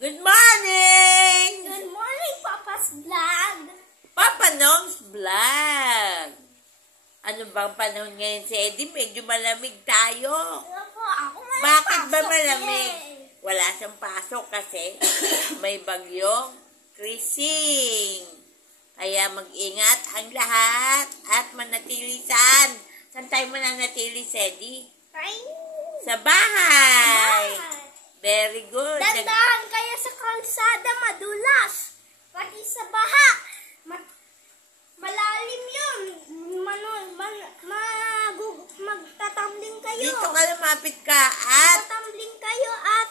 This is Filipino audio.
Good morning! Good morning, Papa's Vlog! Papa Nong's Vlog! Ano bang panahon ngayon si Eddie? Medyo malamig tayo. Ako may Bakit ba pasok malamig? eh. Wala siyang pasok kasi may bagyong Krising. Kaya mag-ingat ang lahat at manatili saan? Saan tayo mananatili, Eddie? Ay, Sa bahay! bahay. Very good. Dandahan kaya sa kalsada, madulas. Pati sa baha. Malalim yun. Magtatumbling kayo. Dito ka lumapit ka at Magtatumbling kayo at